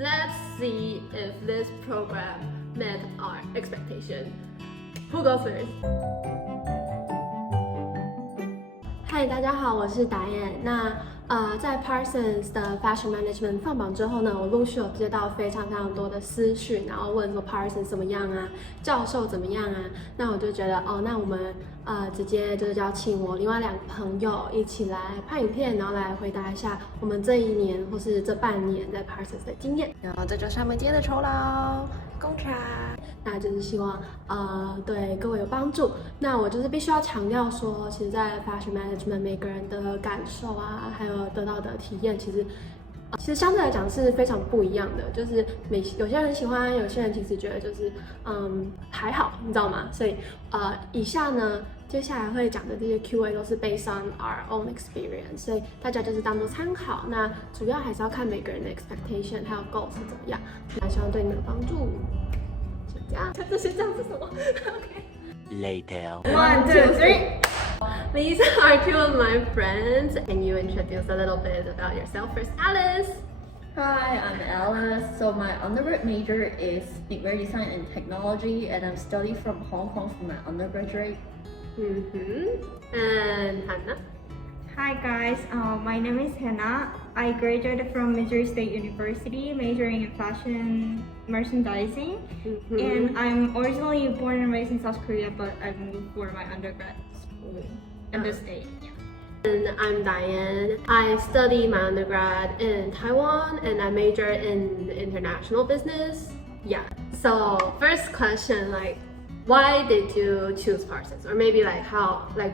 let's see if this program met our expectation. Who goes first? 嗨，大家好，我是达燕。在 Parsons 的 Fashion Management 放榜之后呢，我陆续有接到非常多的私讯，然后问说 Parsons 怎么样啊，教授怎么样啊？那我就觉得那我们直接就是邀请我另外2个朋友一起来拍影片，然后来回答一下我们这1年或是这半年在 Parsons 的经验。然后这就是他们今天的酬劳工厂，那就是希望对各位有帮助。那我就是必须要强调说，其实，在 Fashion Management 每个人的感受啊，还有得到的体验，其实相对来讲是非常不一样的。就是有些人喜欢，有些人其实觉得就是还好，你知道吗？所以以下呢，接下来会讲的这些 Q&A 都是 based on our own experience， 所以大家就是当做参考。那主要还是要看每个人的 expectation 还有 goal 是怎么样，那希望对你们有帮助。就这样，这些这样是什么？OK。Later. 1, 2, 3. These are 2 of my friends. Can you introduce a little bit about yourself first, Alice? Hi, I'm Alice. So my undergrad major is knitwear design and technology, and I'm studying from Hong Kong for my undergraduate. And Hannah? Hi guys, my name is Hannah. I graduated from Missouri State University, majoring in fashion merchandising. And I'm originally born and raised in South Korea, but I moved for my undergrad school in the state. And I'm Diane. I study my undergrad in Taiwan and I major in international business. Yeah. So first question, why did you choose Parsons? Or maybe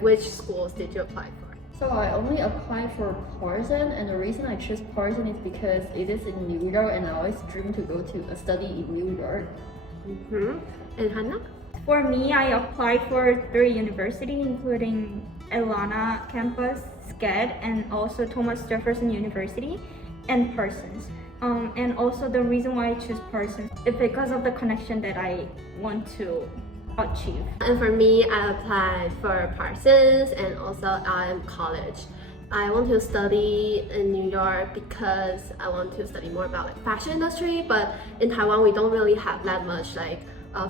which schools did you apply for? So I only applied for Parsons, and the reason I chose Parsons is because it is in New York, and I always dreamed to go to a study in New York. And Hannah? For me, I applied for 3 universities, including Atlanta campus, SCAD, and also Thomas Jefferson University, and Parsons. And also the reason why I choose Parsons is because of the connection that I want to achieve. And for me, I applied for Parsons and also LM College. I want to study in New York because I want to study more about fashion industry, but in Taiwan we don't really have that much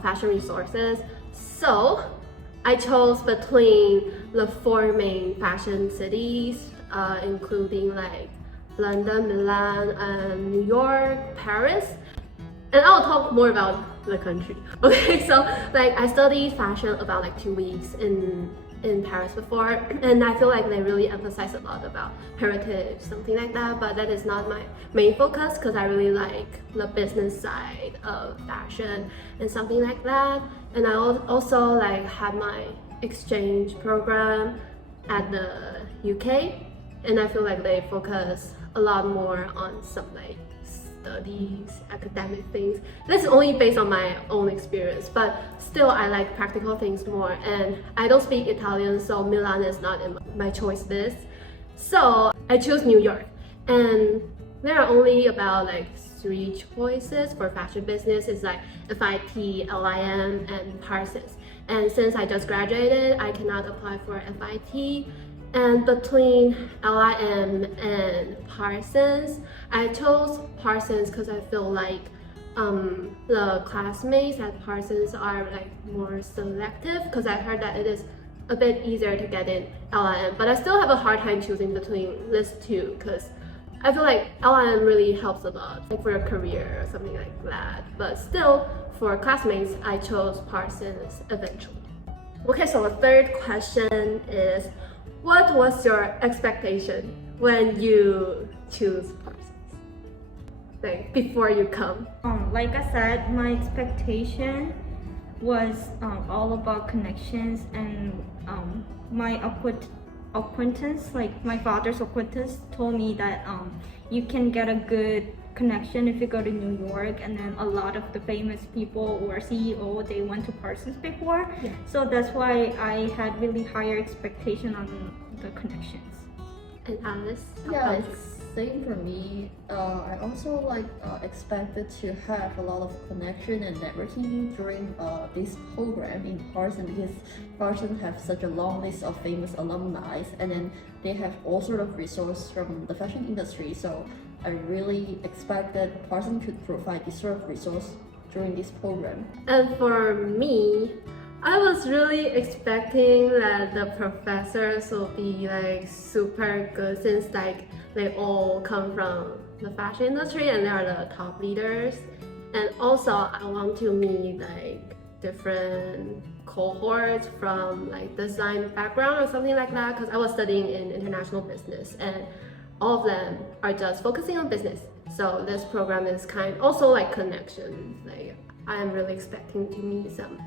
fashion resources. So I chose between the 4 main fashion cities, including London, Milan, New York, Paris. And I'll talk more about the country. Okay, so I studied fashion about 2 weeks in Paris before, and I feel like they really emphasize a lot about heritage, something like that, but that is not my main focus because I really like the business side of fashion and something like that. And I also had my exchange program at the UK, and I feel like they focus a lot more on some studies, academic things. This is only based on my own experience, but still I like practical things more, and I don't speak Italian, so Milan is not in my choice list. So I choose New York, and there are only about 3 choices for fashion business. It's FIT, LIM, and Parsons. And since I just graduated, I cannot apply for FIT. And between LIM and Parsons, I chose Parsons because I feel the classmates at Parsons are more selective, because I heard that it is a bit easier to get in LIM. But I still have a hard time choosing between these 2 because I feel LIM really helps a lot for your career or something like that. But still, for classmates, I chose Parsons eventually. Okay, so the 3rd question is, what was your expectation when you choose Parsons? Before you come? Like I said, my expectation was all about connections, and my acquaintance, my father's acquaintance, told me that you can get a good connection if you go to New York, and then a lot of the famous people or CEO, they went to Parsons before. Yeah. So that's why I had really higher expectation on the connections. And Alice? Yeah, it's same for me. I also expected to have a lot of connection and networking during this program in Parsons, because Parsons have such a long list of famous alumni, and then they have all sort of resources from the fashion industry. So I really expect that Parsons could provide this sort of resource during this program. And for me, I was really expecting that the professors will be like super good since like they all come from the fashion industry and they are the top leaders. And also I want to meet like different cohorts from like design background or something like that because I was studying in international business and all of them are just focusing on business. So this program is kind also like connection. Like I am really expecting to meet some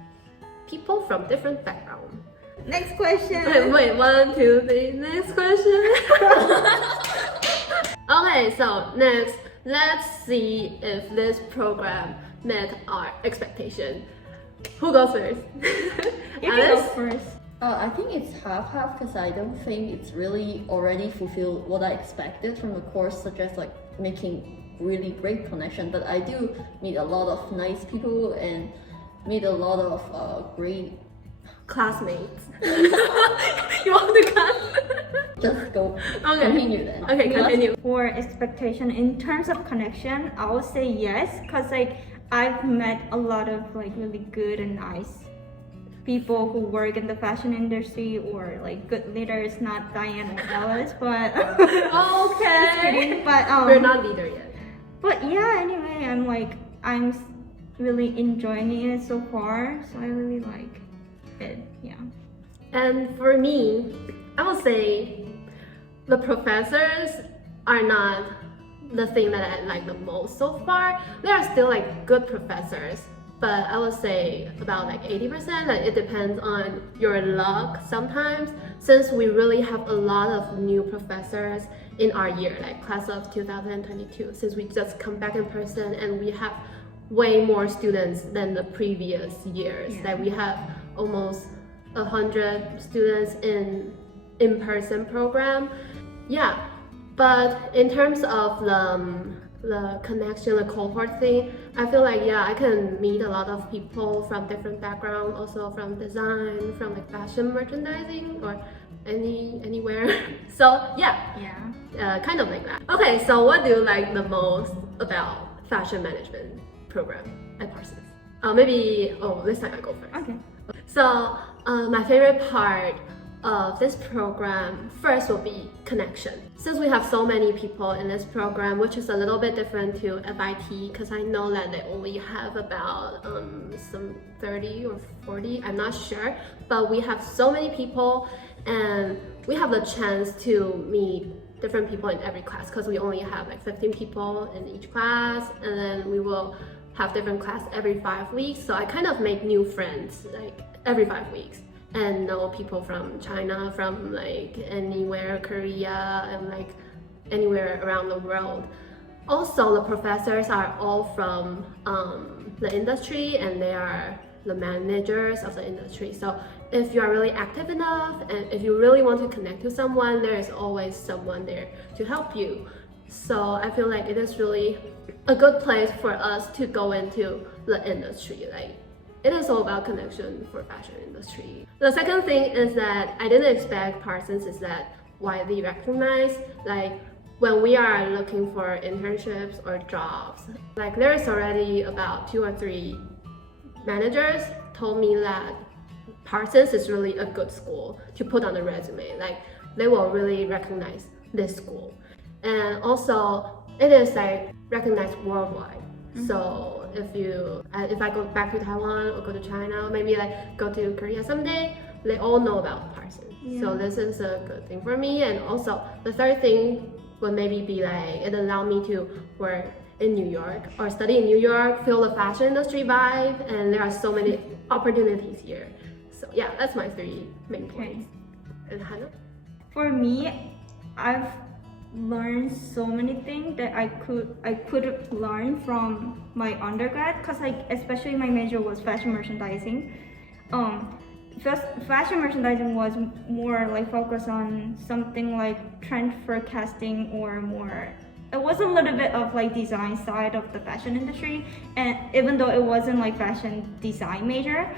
people from different backgrounds. Next question. Wait, 1, 2, 3, next question. Okay, so next, let's see if this program met our expectation. Who goes first? You can go first. I think it's half-half because I don't think it's really already fulfilled what I expected from the course, such as like making really great connection. But I do meet a lot of nice people and meet a lot of great Classmates. You want to cut? Just go. Okay. Continue then. Okay, continue. For expectation in terms of connection, I would say yes, cause like I've met a lot of like really good and nice people who work in the fashion industry or like good leaders, not Diane or Alice, but Okay. just kidding. But We're not leader yet. But yeah, anyway, I'm really enjoying it so far, so I really like it. Yeah. And for me, I would say the professors are not the thing that I like the most so far. There are still like good professors, but I would say about like 80%. Like it depends on your luck sometimes. Since we really have a lot of new professors in our year, like class of 2022, since we just come back in person and we have way more students than the previous years. Yeah. Like we have almost 100 students in in-person program. Yeah, but in terms of the connection, the cohort thing, I feel like yeah, I can meet a lot of people from different backgrounds, also from design, from like fashion merchandising or anywhere. So yeah, kind of like that. Okay, so what do you like the most about fashion management program at Parsons? Maybe this time I go first. Okay. So my favorite part of this program first will be connection. Since we have so many people in this program, which is a little bit different to FIT, because I know that they only have about some 30 or 40, I'm not sure, but we have so many people and we have the chance to meet different people in every class because we only have like 15 people in each class, and then we will have different class every 5 weeks. So I kind of make new friends like every 5 weeks and know people from China, from like anywhere, Korea, and like anywhere around the world. Also, the professors are all from the industry and they are the managers of the industry. So if you are really active enough and if you really want to connect to someone, there is always someone there to help you. So I feel like it is really a good place for us to go into the industry. Like it is all about connection for fashion industry. The second thing is that I didn't expect Parsons is that widely recognized. Like when we are looking for internships or jobs, like there is already about 2 or 3 managers told me that Parsons is really a good school to put on the resume. Like they will really recognize this school. And also it is like recognized worldwide. Mm-hmm. So if I go back to Taiwan or go to China, or maybe like go to Korea someday, they all know about Parsons. Yeah. So this is a good thing for me. And also the third thing would maybe be like it allowed me to work in New York or study in New York, feel the fashion industry vibe, and there are so many opportunities here. So yeah, that's my 3 main points. And Hannah? For me, I've learned so many things that I could have learned from my undergrad, because like especially my major was fashion merchandising. Fashion merchandising was more like focused on something like trend forecasting or more. It was a little bit of like design side of the fashion industry, and even though it wasn't like fashion design major,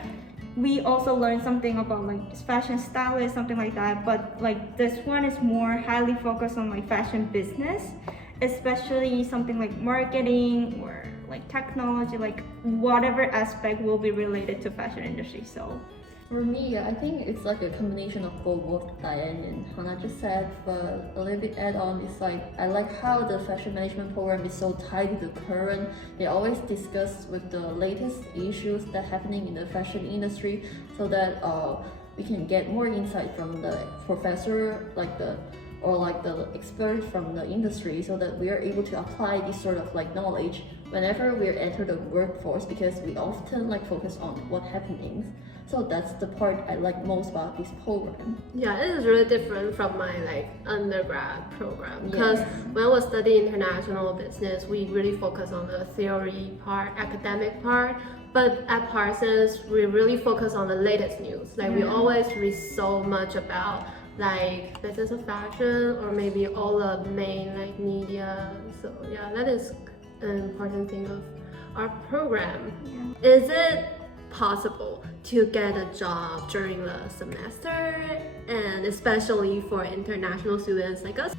we also learned something about like fashion stylist, something like that. But like this one is more highly focused on like fashion business, especially something like marketing or like technology, like whatever aspect will be related to fashion industry. So For me, I think it's like a combination of both what Diane and Hannah just said, but a little bit add on is like I like how the fashion management program is so tied to the current. They always discuss with the latest issues that happening in the fashion industry, so that we can get more insight from the professor, like the expert from the industry, so that we are able to apply this sort of like knowledge whenever we enter the workforce, because we often like focus on what happenings. So that's the part I like most about this program. Yeah, it is really different from my like undergrad program, because Yeah. when I was studying international business, we really focus on the theory part, academic part. But at Parsons, we really focus on the latest news. Like we always read so much about like business of fashion, or maybe all the main like media. So yeah, that is an important thing of our program. Is it possible to get a job during the semester, and especially for international students like us?